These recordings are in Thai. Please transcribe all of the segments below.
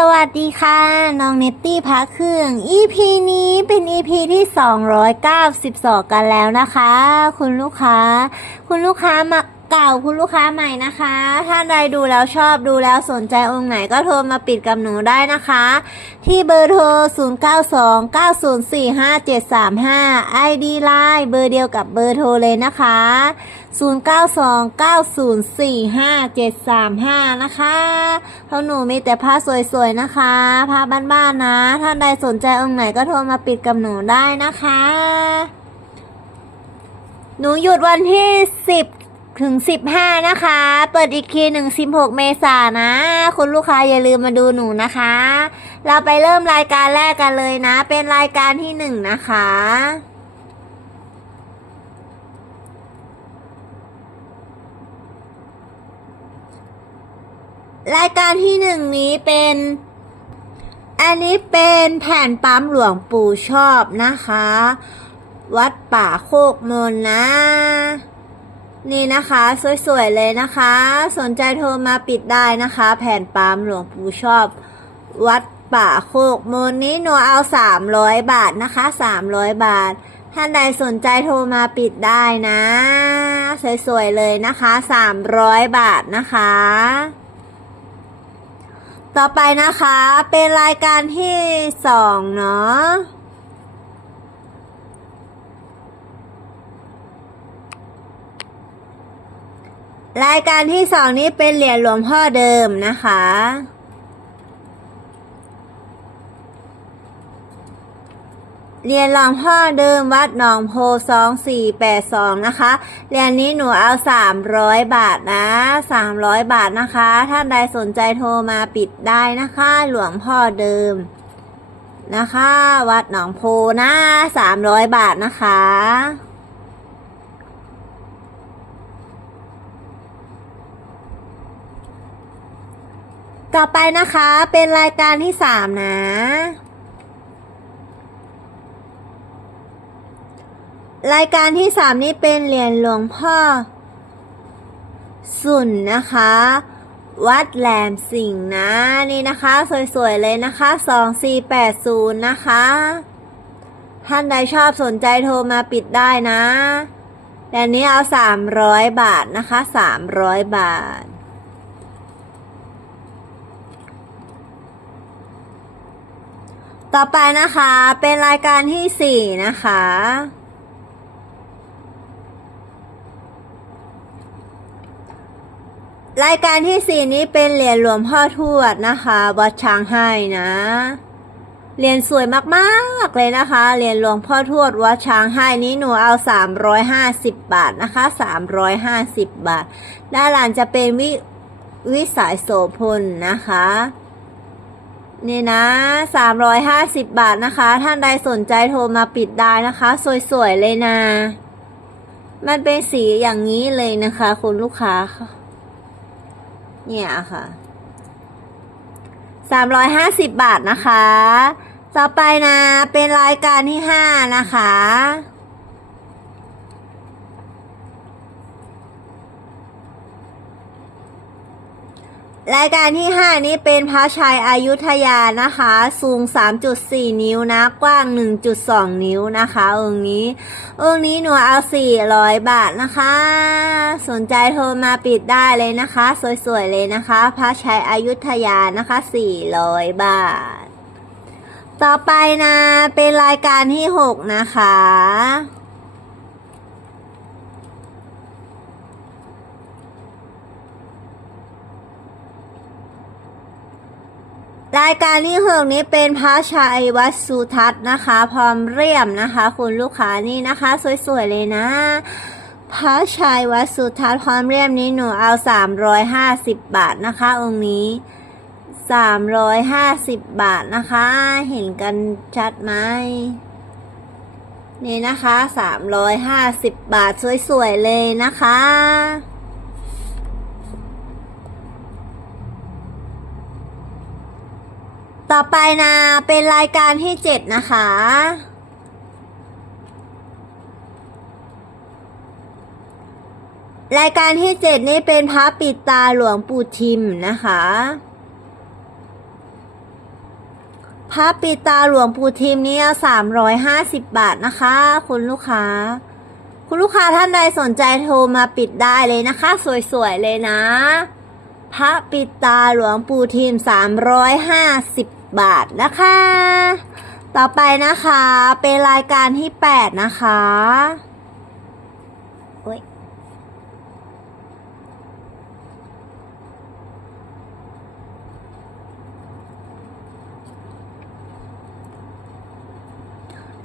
สวัสดีค่ะ น้องเนตตี้พักเครื่อง EP นี้เป็น EP ที่ 292 กันแล้วนะคะ คุณลูกค้า คุณลูกค้ามาเก่าคุณลูกค้าใหม่นะคะถ้าใดดูแล้วชอบดูแล้วสนใจองค์ไหนก็โทรมาปิดกับหนูได้นะคะ ที่เบอร์โทร 0929045735 ID Line เบอร์เดียวกับเบอร์โทรเลยนะคะ 0929045735 นะคะเพราะหนูมีแต่ผ้าสวยๆนะคะ ผ้าบ้านๆนะถ้านใดสนใจองค์ไหนก็โทรมาปิดกับหนูได้นะคะ หนูหยุดวันที่ 10 ถึง 15 นะคะ เปิดอีกทีหนึ่ง16 เมษายนนะ คุณลูกค้าอย่าลืมมาดูหนูนะคะ เราไปเริ่มรายการแรกกันเลยนะ เป็นรายการที่ 1 นะคะ รายการที่หนึ่งนี้เป็น อันนี้เป็นแผ่นปั๊มหลวงปู่ชอบนะคะ วัดป่าโคกมนนะ นี่นะคะ สวยๆเลยนะคะ สนใจโทรมาปิดได้นะคะ แผ่นปั๊มหลวงปู่ชอบ วัดป่าโคกมนนี้หนูเอาสามร้อยบาทนะคะสามร้อยบาทท่านใดสนใจโทรมาปิดได้นะ สวยๆเลยนะคะสามร้อยบาทนะคะ ต่อไปนะคะ เป็นรายการที่สองเนาะรายการที่สองนี้เป็นเหรียญหลวงพ่อเดิมนะคะ เรียญหลวงพ่อเดิมวัดหนองโพสองสี่แปดสองนะคะเรียญนี้หนูเอาสามร้อยบาทนะสามร้อยบาทนะคะท่านใดสนใจโทรมาปิดได้นะคะ หลวงพ่อเดิมนะคะ วัดหนองโพนะสามร้อยบาทนะคะต่อไปนะคะเป็นรายการที่สามนะ รายการที่สามนี้เป็นเหรียญหลวงพ่อ สุนนะคะ วัดแหลมสิงห์นะ นี่นะคะ สวยๆ เลยนะคะสองสี่แปดศูนย์นะคะ ท่านใดชอบสนใจโทรมาปิดได้นะแต่นี้เอาสามร้อยบาทนะคะสามร้อยบาทต่อไปนะคะเป็นรายการที่สี่นะคะ รายการที่สี่นี้เป็นเหรียญหลวงพ่อทวดนะคะวัดช้างให้นะเหรียญสวยมากๆเลยนะคะเหรียญหลวงพ่อทวดวัดช้างให้นี้หนูเอาสามร้อยห้าสิบบาทนะคะสามร้อยห้าสิบบาท ด้านหลังจะเป็นวิวิสายโสพลนะคะ นี่นะสามร้อยห้าสิบบาทนะคะ ท่านใดสนใจโทรมาปิดได้นะคะ สวยๆเลยนะ มันเป็นสีอย่างนี้เลยนะคะ คุณลูกค้าค่ะ เนี่ยค่ะสามร้อยห้าสิบบาทนะคะ ต่อไปนะเป็นรายการที่ห้านะคะ รายการที่ 5 นี้เป็นพระชัยอายุทยานะคะ สูง 3.4 นิ้วนะ กว้าง 1.2 นิ้วนะคะองค์นี้ องค์นี้หนูเอา 400 บาทนะคะ สนใจโทรมาปิดได้เลยนะคะ สวยๆ เลยนะคะพระชัยอายุทยานะคะ 400 บาท ต่อไปนะ เป็นรายการที่ 6 นะคะ รายการที่หกนี้เป็นพระชัยวัดสุทัศน์นะคะ พร้อมเรียมนะคะ คุณลูกค้านี่นะคะ สวยๆเลยนะพระชัยวัดสุทัศน์พร้อมเรียมนี้หนูเอาสามร้อยห้าสิบบาทนะคะ องค์นี้สามร้อยห้าสิบบาทนะคะ เห็นกันชัดไหมนี่นะคะสามร้อยห้าสิบบาทสวยๆเลยนะคะ ต่อไปนะเป็นรายการที่เจ็ดนะคะ รายการที่เจ็ดนี้เป็นพระปิดตาหลวงปู่ทิมนะคะ พระปิดตาหลวงปู่ทิมนี่สามร้อยห้าสิบบาทนะคะ คุณลูกค้า คุณลูกค้าท่านใดสนใจโทรมาปิดได้เลยนะคะ สวยๆเลยนะพระปิดตาหลวงปู่ทิมสามร้อยห้าสิบ บาทนะคะ ต่อไปนะคะ เป็นรายการที่แปดนะคะโอ๊ย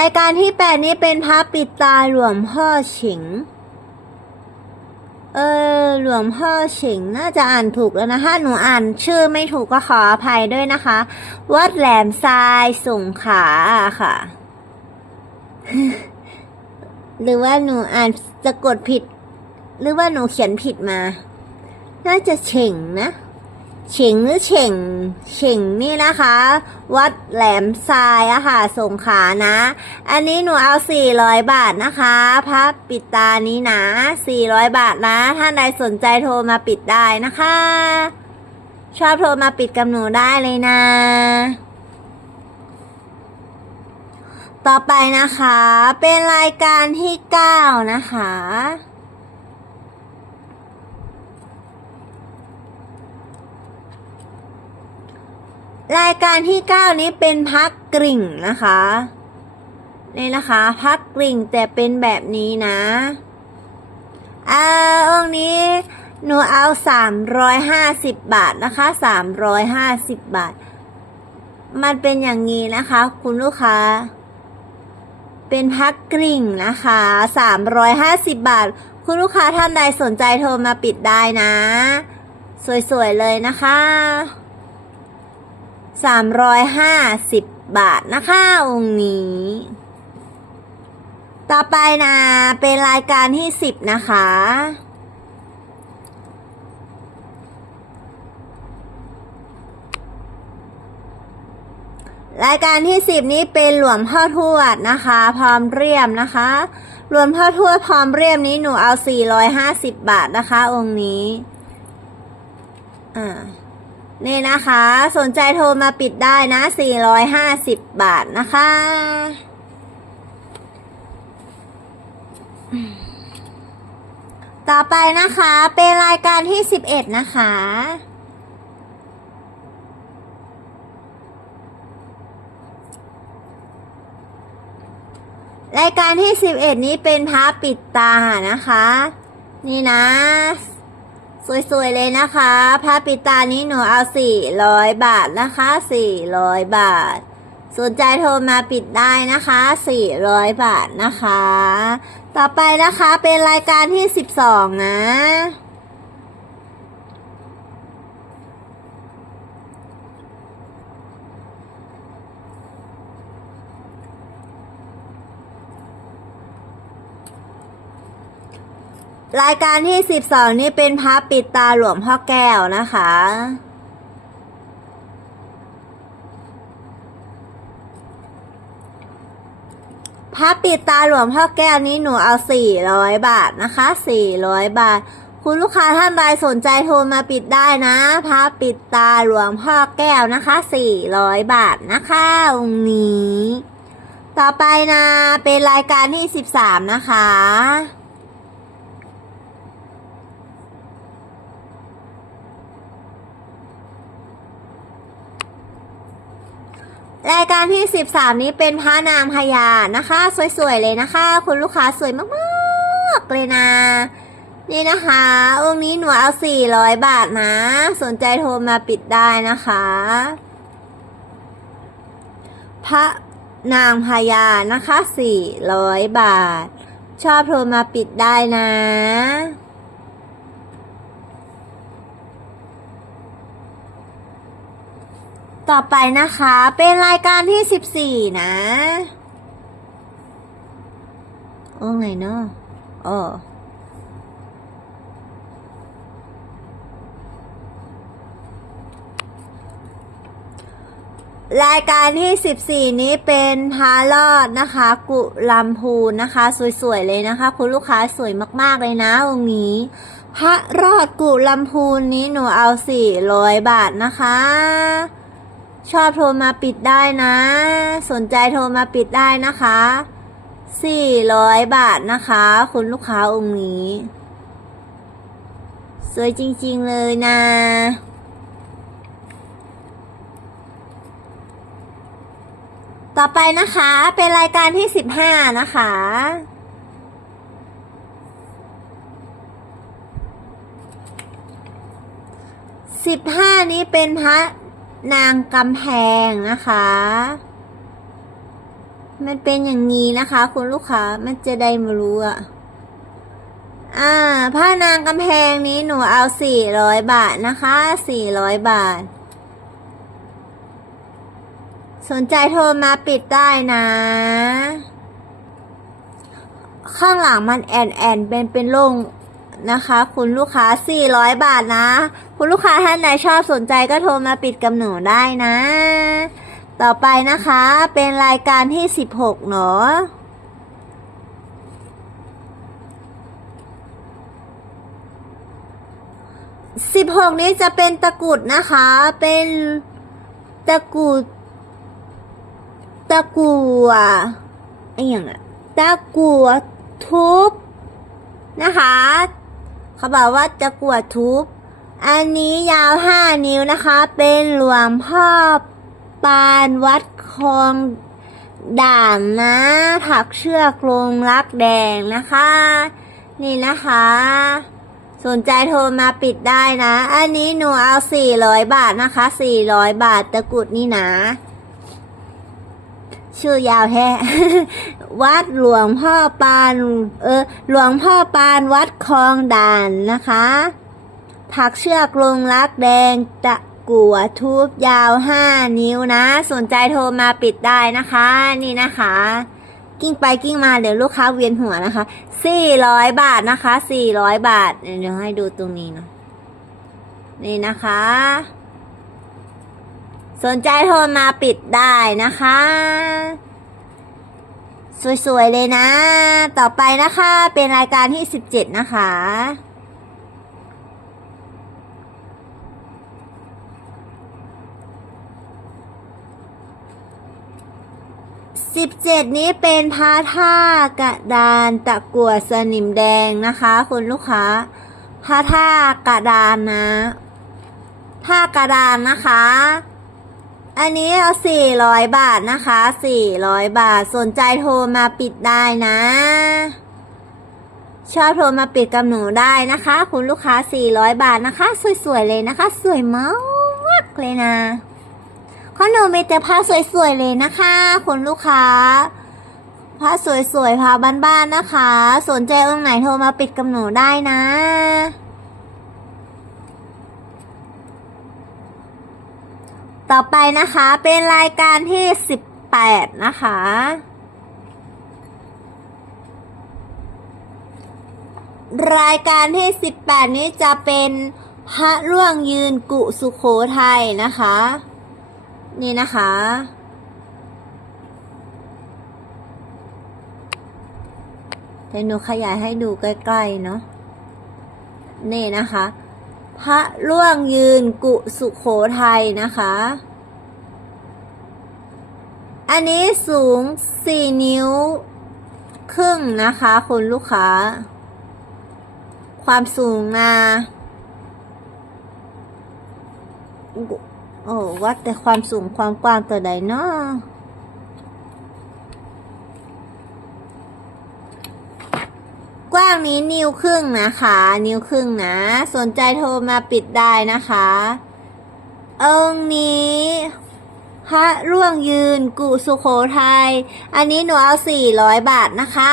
รายการที่แปดนี้เป็นพระปิดตาหลวงพ่อฉิง เออ หลวงพ่อฉิงน่าจะอ่านถูกแล้วนะคะ หนูอ่านชื่อไม่ถูกก็ขออภัยด้วยนะคะ วัดแหลมทรายสงขาค่ะ หรือว่าหนูอ่านจะกดผิด หรือว่าหนูเขียนผิดมา น่าจะเฉ่งนะ เฉ่งหรือเฉ่งเฉ่งนี่นะคะ วัดแหลมทรายอะค่ะสงขานะ อันนี้หนูเอา 400 บาทนะคะพระปิดตานี้นะ 400 บาทนะ ถ้าใดสนใจโทรมาปิดได้นะคะ ชอบโทรมาปิดกับหนูได้เลยนะ ต่อไปนะคะ เป็นรายการที่ 9 นะคะ รายการที่ 9 นี้เป็นพักกริ่งนะคะนี่นะคะพักกริ่งแต่เป็นแบบนี้นะอ่าองค์นี้หนูเอา 350 บาทนะคะ 350 บาท มันเป็นอย่างนี้นะคะ คุณลูกค้า เป็นพักกริ่งนะคะ 350 บาท คุณลูกค้าท่านใดสนใจโทรมาปิดได้นะ สวยๆเลยนะคะ 350 บาทนะคะองค์นี้ ต่อไปนะ เป็นรายการที่ 10 นะคะ รายการที่ 10 นี้เป็นหลวงพ่อทวดนะคะ พร้อมเรียมนะคะหลวงพ่อทวดพร้อมเรียมนี้หนูเอา 450 บาทนะคะ องค์นี้ อ่า นี่นะคะ สนใจโทรมาปิดได้นะ 450 บาทนะคะ ต่อไปนะคะ เป็นรายการที่ 11 นะคะรายการที่ 11 นี้เป็นพระปิดตานะคะ นี่นะ สวยๆเลยนะคะผ้าปิดตานี้หนูเอาสี่ร้อยบาทนะคะสี่ร้อยบาท สนใจโทรมาปิดได้นะคะสี่ร้อยบาทนะคะ ต่อไปนะคะเป็นรายการที่สิบสองนะ รายการที่สิบสองนี่เป็นพระปิดตาหลวงพ่อแก้วนะคะ พระปิดตาหลวงพ่อแก้วนี้หนูเอาสี่ร้อยบาทนะคะสี่ร้อยบาท คุณลูกค้าท่านใดสนใจโทรมาปิดได้นะพระปิดตาหลวงพ่อแก้วนะคะสี่ร้อยบาทนะคะองนี้ ต่อไปนะเป็นรายการที่สิบสามนะคะ รายการที่ 13 นี้เป็นพระนางพญานะคะ สวยๆเลยนะคะ คุณลูกค้าสวยมากๆเลยนะ นี่นะคะองค์นี้หนูเอา 400 บาทนะ สนใจโทรมาปิดได้นะคะ พระนางพญานะคะ 400 บาท ชอบโทรมาปิดได้นะ ต่อไปนะคะ เป็นรายการที่สิบสี่นะโอ้ไงเนาะโอ้รายการที่สิบสี่นี้เป็นพาลอดนะคะ กุลำพูนะคะ สวยๆเลยนะคะ คุณลูกค้าสวยมากๆเลยนะองค์นี้ พระรอดกุลำพูนนี้หนูเอาสี่ร้อยบาทนะคะ ชอบโทรมาปิดได้นะ สนใจโทรมาปิดได้นะคะ 400 บาทนะคะ คุณลูกค้าองค์นี้ สวยจริง ๆ เลยนะต่อไปนะคะ เป็นรายการที่15นะคะ สิบห้านี้เป็นพระ นางกำแพงนะคะ มันเป็นอย่างนี้นะคะ คุณลูกค้ามันจะได้มารู้อะอ่าผ้านางกำแพงนี้หนูเอาสี่ร้อยบาทนะคะสี่ร้อยบาท สนใจโทรมาปิดได้นะ ข้างหลังมันแอนแอนเป็นเป็นโล่งนะคะ คุณลูกค้า400บาทนะ คุณลูกค้าท่านไหนชอบสนใจก็โทรมาปิดกับหนูได้นะ ต่อไปนะคะเป็นรายการที่ 16 เนาะสิบหกนี้จะเป็นตะกุดนะคะ เป็นตะกุด ตะกัวไอ้อย่างอะตะกัวทุบนะคะ เขาบอกว่าตะกัวทุบ อันนี้ยาวห้านิ้วนะคะ เป็นหลวงพ่อปานวัดคลองด่านนะถักเชือกลงรักแดงนะคะ นี่นะคะ สนใจโทรมาปิดได้นะ อันนี้หนูเอาสี่ร้อยบาทนะคะสี่ร้อยบาทตะกุดนี่นะชื่อยาวแท้วัดหลวงพ่อปาน เออ หลวงพ่อปานวัดคลองด่านนะคะ ถักเชือกลงรักแดงตะกัวทูบยาวห้านิ้วนะ สนใจโทรมาปิดได้นะคะ นี่นะคะ กิ้งไปกิ้งมาเดี๋ยวลูกค้าเวียนหัวนะคะสี่ร้อยบาทนะคะสี่ร้อยบาท เดี๋ยวให้ดูตรงนี้เนาะนี่นะคะ สนใจโทรมาปิดได้นะคะสวยๆเลยนะ ต่อไปนะคะ เป็นรายการที่ 17 นะคะ 17 นี้เป็นพาท่ากระดานตะกั่วสนิมแดงนะคะคุณลูกค้าพาท่ากระดานนะท่ากระดานนะคะ อันนี้เอาสี่ร้อยบาทนะคะสี่ร้อยบาทสนใจโทรมาปิดได้นะ ชอบโทรมาปิดกับหนูได้นะคะ คุณลูกค้าสี่ร้อยบาทนะคะ สวยๆเลยนะคะ สวยมากเลยนะ ขอหนูมีแต่ผ้าสวยๆเลยนะคะคุณลูกค้าผ้าสวยๆผ้าบ้านๆนะคะ สนใจองค์ไหนโทรมาปิดกับหนูได้นะต่อไปนะคะเป็นรายการที่18นะคะ รายการที่18นี้จะเป็นพระร่วงยืนกุสุโขทัยนะคะ นี่นะคะเดี๋ยวหนูขยายให้ดูใกล้ๆเนาะ นี่นะคะ พระล่วงยืนกุสุโขทัยนะคะ อันนี้สูง4นิ้วครึ่งนะคะคุณลูกค้า ความสูงนะ โอ้วัดแต่ความสูงความกว้างตัวใดเนาะกว้างนี้นิ้วครึ่งนะคะ นิ้วครึ่งนะ สนใจโทรมาปิดได้นะคะ องค์นี้พระร่วงยืนกุสุโขทัย อันนี้หนูเอาสี่ร้อยบาทนะคะ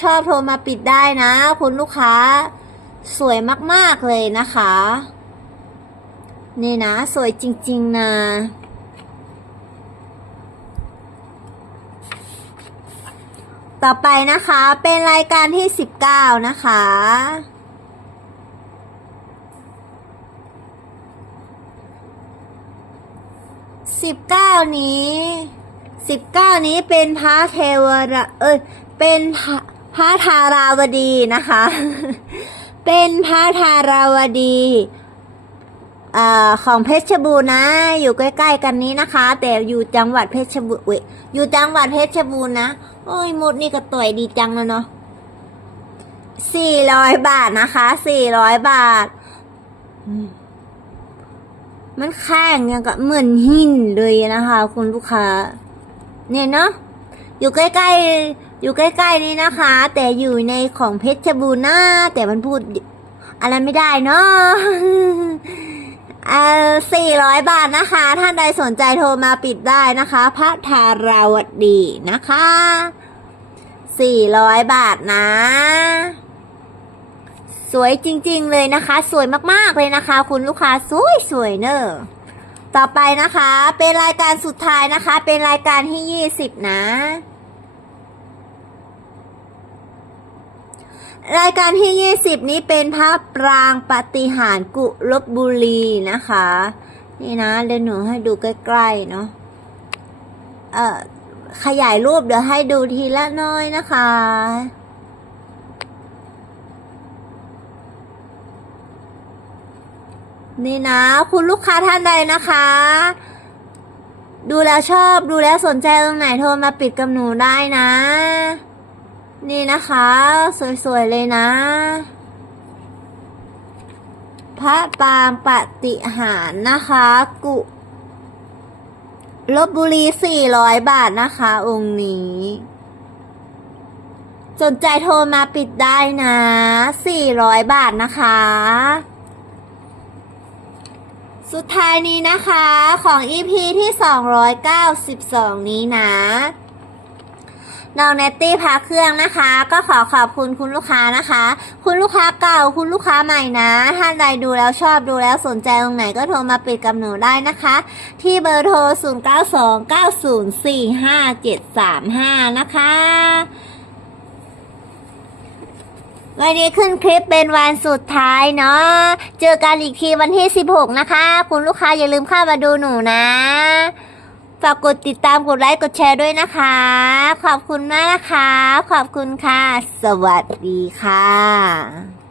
ชอบโทรมาปิดได้นะ คุณลูกค้า สวยมาก ๆ เลยนะคะ นี่นะ สวยจริง ๆ นะต่อไปนะคะเป็นรายการที่ 19 นะคะ 19 นี้ 19 นี้เป็นพระเทวระเอ้ยเป็นพระพระธาราวดีนะคะ เป็นพระธาราวดี อของเพชรบูรณ์นะ อยู่ใกล้ ๆ กันนี้นะคะ แต่อยู่จังหวัดเพชรบูรณ์อยู่จังหวัดเพชรบูรณ์นะโอ้ยมดนี่ก็ต่อยดีจังแล้วเนาะสี่ร้อยบาทนะคะสี่ร้อยบาทมมันแข็งอย่างกับเหมือนหินเลยนะคะ คุณลูกค้า เนี่ยเนาะอยู่ใกล้ ๆ อยู่ใกล้ ๆ นี่นะคะ แต่อยู่ในของเพชรบูรณ์นะแต่มันพูดอะไรไม่ได้เนาะ เออสี่ร้อยบาทนะคะ ท่านใดสนใจโทรมาปิดได้นะคะ พระธาราวดีนะคะสี่ร้อยบาทนะ สวยจริงๆเลยนะคะ สวยมากๆเลยนะคะ คุณลูกค้าสวยสวยเนอะต่อไปนะคะ เป็นรายการสุดท้ายนะคะ เป็นรายการที่ยี่สิบนะ รายการที่ 20 นี้เป็นพระปรางปฏิหารกุลบบุรีนะคะ นี่นะเดี๋ยวหนูให้ดูใกล้ๆเนาะเอ่อขยายรูปเดี๋ยวให้ดูทีละน้อยนะคะ นี่นะ คุณลูกค้าท่านใดนะคะ ดูแล้วชอบดูแล้วสนใจตรงไหนโทรมาปิดกับหนูได้นะ นี่นะคะ สวย ๆ เลยนะ พระปางปฏิหารนะคะ กุลบบุรีสี่ร้อยบาทนะคะ องค์นี้ สนใจโทรมาปิดได้นะสี่ร้อยบาทนะคะ สุดท้ายนี้นะคะของ EP ที่ 292 นี้นะ น้องเนตตี้พาเครื่องนะคะ ก็ขอขอบคุณคุณลูกค้านะคะ คุณลูกค้าเก่าคุณลูกค้าใหม่นะท่านใดดูแล้วชอบดูแล้วสนใจตรงไหนก็โทรมาปิดกับหนูได้นะคะ ที่เบอร์โทร 0929045735 นะคะวันนี้ขึ้นคลิปเป็นวันสุดท้ายเนาะ เจอกันอีกทีวันที่ 16 นะคะ คุณลูกค้าอย่าลืมเข้ามาดูหนูนะ ฝากกดติดตามกดไลค์กดแชร์ด้วยนะคะ ขอบคุณมากนะคะ ขอบคุณค่ะ สวัสดีค่ะ